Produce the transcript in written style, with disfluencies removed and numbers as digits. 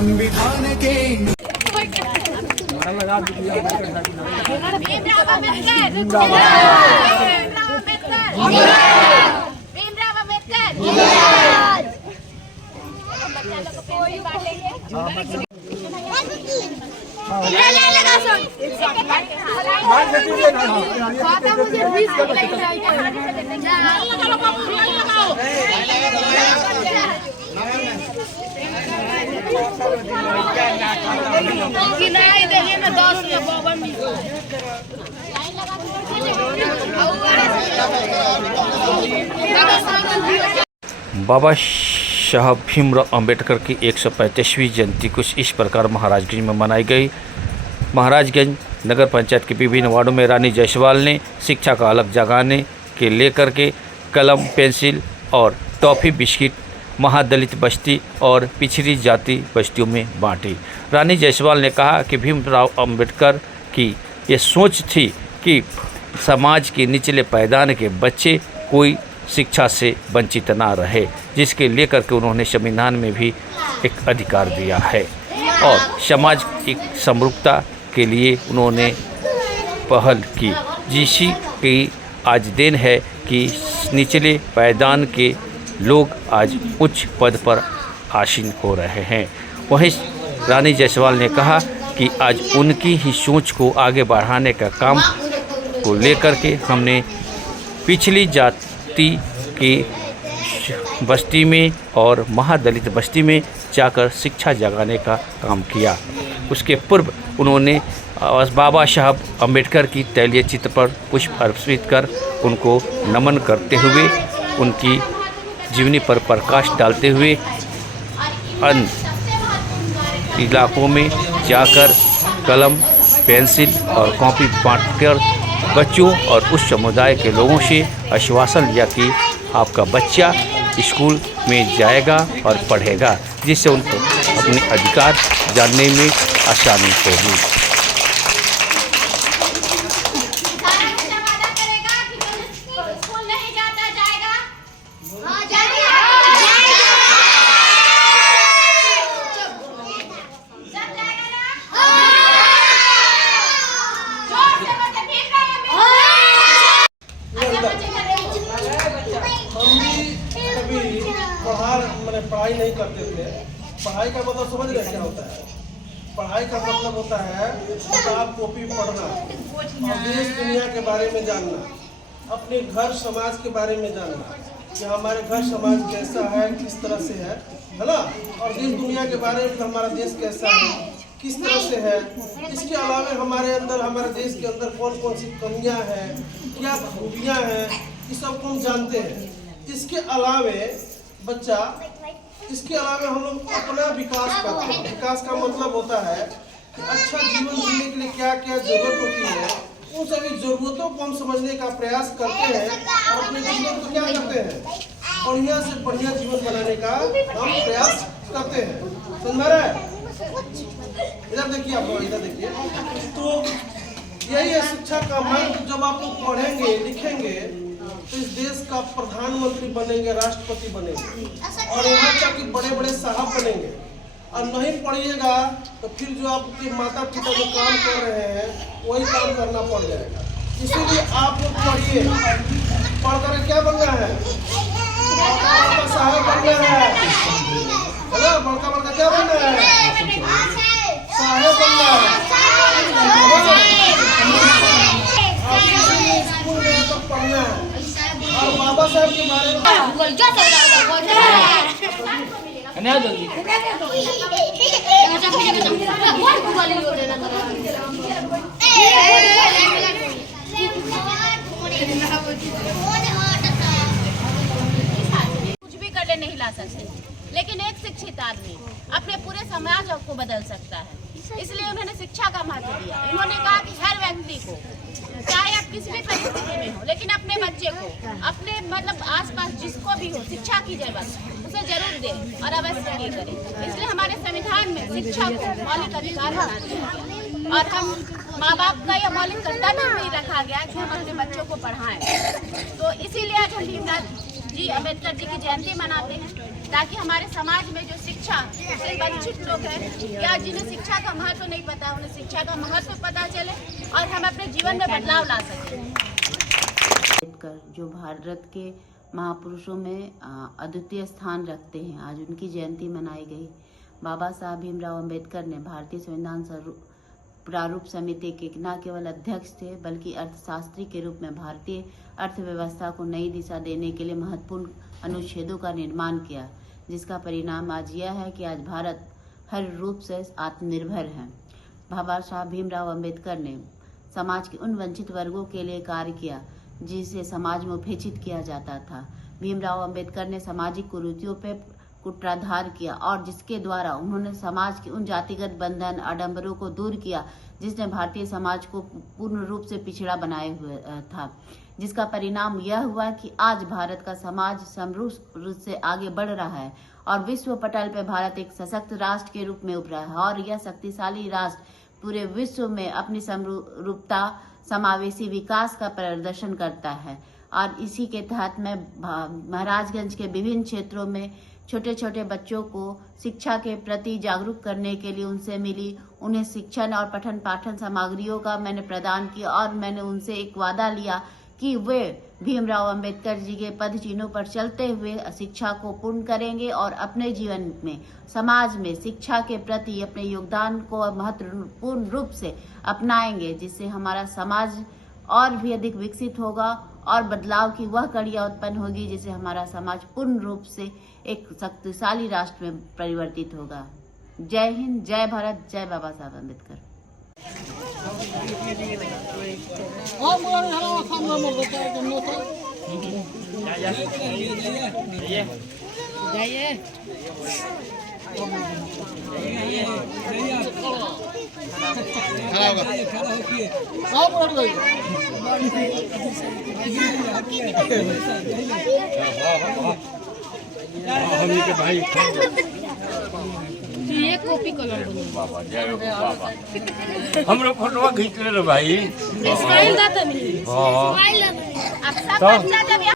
संविधान के बाबा साहब भीमराव अंबेडकर की 135वीं जयंती कुछ इस प्रकार महाराजगंज में मनाई गई। महाराजगंज नगर पंचायत के विभिन्न वार्डों में रानी जायसवाल ने शिक्षा का अलग जगाने के लेकर के कलम, पेंसिल और टॉफ़ी बिस्किट महादलित बस्ती और पिछड़ी जाति बस्तियों में बांटी। रानी जायसवाल ने कहा कि भीमराव अंबेडकर की ये सोच थी कि समाज के निचले पायदान के बच्चे कोई शिक्षा से वंचित ना रहे, जिसके लेकर के उन्होंने संविधान में भी एक अधिकार दिया है और समाज की समरूपता के लिए उन्होंने पहल की, जिसी की आज देन है कि निचले पायदान के लोग आज उच्च पद पर आसीन हो रहे हैं। वहीं रानी जायसवाल ने कहा कि आज उनकी ही सोच को आगे बढ़ाने का काम को लेकर के हमने पिछली जाति की बस्ती में और महादलित बस्ती में जाकर शिक्षा जगाने का काम किया। उसके पूर्व उन्होंने बाबा साहब अंबेडकर की तैलीय चित्र पर पुष्प अर्पित कर उनको नमन करते हुए उनकी जीवनी पर प्रकाश डालते हुए अन्य इलाकों में जाकर कलम, पेंसिल और कॉपी बांटकर बच्चों और उस समुदाय के लोगों से आश्वासन लिया कि आपका बच्चा स्कूल में जाएगा और पढ़ेगा, जिससे उनको अपने अधिकार जानने में आसानी होगी। पढ़ाई नहीं करते थे। पढ़ाई का मतलब समझ रहे क्या होता है? पढ़ाई का मतलब होता है किताब कॉपी पढ़ना और देश दुनिया के बारे में जानना, अपने घर समाज के बारे में जानना कि हमारे घर समाज कैसा है, किस तरह से है ना, और देश दुनिया के बारे में हमारा देश कैसा है, किस तरह से है। इसके अलावा हमारे देश के अंदर कौन कौन सी कमियां हैं, क्या खूबियां हैं, ये सब हम जानते हैं। इसके अलावा हम लोग अपना विकास करते हैं। विकास का मतलब होता है कि अच्छा जीवन जीने के लिए क्या क्या जरूरत होती है, उन सभी जरूरतों को हम समझने का प्रयास करते हैं और अपने जीवन को क्या करते हैं, बढ़िया से बढ़िया जीवन बनाने का हम प्रयास करते हैं। समझ रहे हैं? इधर देखिए, आप लोग इधर देखिए। तो यही है शिक्षा का मंत्र। जब आप लोग पढ़ेंगे लिखेंगे तो इस देश का प्रधानमंत्री बनेंगे, राष्ट्रपति बनेंगे और यहाँ तक कि बड़े बड़े साहब बनेंगे। और नहीं पढ़िएगा तो फिर जो आपके माता पिता जो काम कर रहे हैं वही काम करना पड़ जाएगा। इसीलिए आप लोग पढ़िए। पढ़कर क्या बनना है? बड़का साहब बनना है ना, बड़का बड़का क्या बनना है? साहब बनना है। स्कूल में तो पढ़ना है और बाबा साहब के बारे में कुछ भी करने नहीं ला सकते, लेकिन एक शिक्षित आदमी अपने पूरे समाज को बदल सकता है। इसलिए उन्होंने शिक्षा का महत्व दिया। इन्होंने कहा कि हर व्यक्ति को, चाहे आप किसी भी परिस्थिति में हो, लेकिन अपने बच्चे को, अपने मतलब आसपास जिसको भी हो, शिक्षा की जरूरत उसे जरूर दें और अवश्य ये करें। इसलिए हमारे संविधान में शिक्षा को मौलिक अधिकार बना दिया और हम माँ बाप का यह मौलिक कर्तव्य भी रखा गया कि हम अपने बच्चों को पढ़ाएं। तो इसीलिए आज हम जी अम्बेडकर जी की जयंती मनाते हैं, ताकि हमारे समाज में जो शिक्षा से वंचित लोग हैं या जिन्हें शिक्षा का महत्व नहीं पता, उन्हें शिक्षा का महत्व पता चले और हम अपने जीवन में बदलाव ला सकें। अम्बेडकर जो भारत के महापुरुषों में अद्वितीय स्थान रखते हैं, आज उनकी जयंती मनाई गई। बाबा साहब भीमराव अम्बेडकर ने भारतीय संविधान प्रारूप समिति के न केवल अध्यक्ष थे, बल्कि अर्थशास्त्री के रूप में भारतीय अर्थव्यवस्था को नई दिशा देने के लिए महत्वपूर्ण अनुच्छेदों का निर्माण किया, जिसका परिणाम आज यह है कि आज भारत हर रूप से आत्मनिर्भर है। बाबा साहब भीमराव अम्बेडकर ने समाज के उन वंचित वर्गों के लिए कार्य किया जिसे समाज में उपेक्षित किया जाता था। भीमराव अम्बेडकर ने सामाजिक कुरीतियों पर कुठाराघात किया और जिसके द्वारा उन्होंने समाज के उन जातिगत बंधन आडंबरों को दूर किया जिसने भारतीय समाज को पूर्ण रूप से पिछड़ा बनाए हुए था, जिसका परिणाम यह हुआ कि आज भारत का समाज समृद्ध रूप से आगे बढ़ रहा है और विश्व पटल पर भारत एक सशक्त राष्ट्र के रूप में उभरा है और यह शक्तिशाली राष्ट्र पूरे विश्व में अपनी समरूपता समावेशी विकास का प्रदर्शन करता है। और इसी के तहत मैं महाराजगंज के विभिन्न क्षेत्रों में छोटे छोटे बच्चों को शिक्षा के प्रति जागरूक करने के लिए उनसे मिली, उन्हें शिक्षण और पठन पाठन सामग्रियों का मैंने प्रदान किया और मैंने उनसे एक वादा लिया कि वे भीमराव अंबेडकर जी के पद चिन्हों पर चलते हुए शिक्षा को पूर्ण करेंगे और अपने जीवन में समाज में शिक्षा के प्रति अपने योगदान को महत्वपूर्ण रूप से अपनाएंगे, जिससे हमारा समाज और भी अधिक विकसित होगा और बदलाव की वह कड़ियां उत्पन्न होगी जिससे हमारा समाज पूर्ण रूप से एक शक्तिशाली राष्ट्र में परिवर्तित होगा। जय हिंद, जय भारत, जय बाबा साहब अम्बेडकर। ये कॉपी कलर बाबा जय बाबा हमरो फोटो खींच ले भाई। स्माइल दा तनी हां अब सब बच्चा जब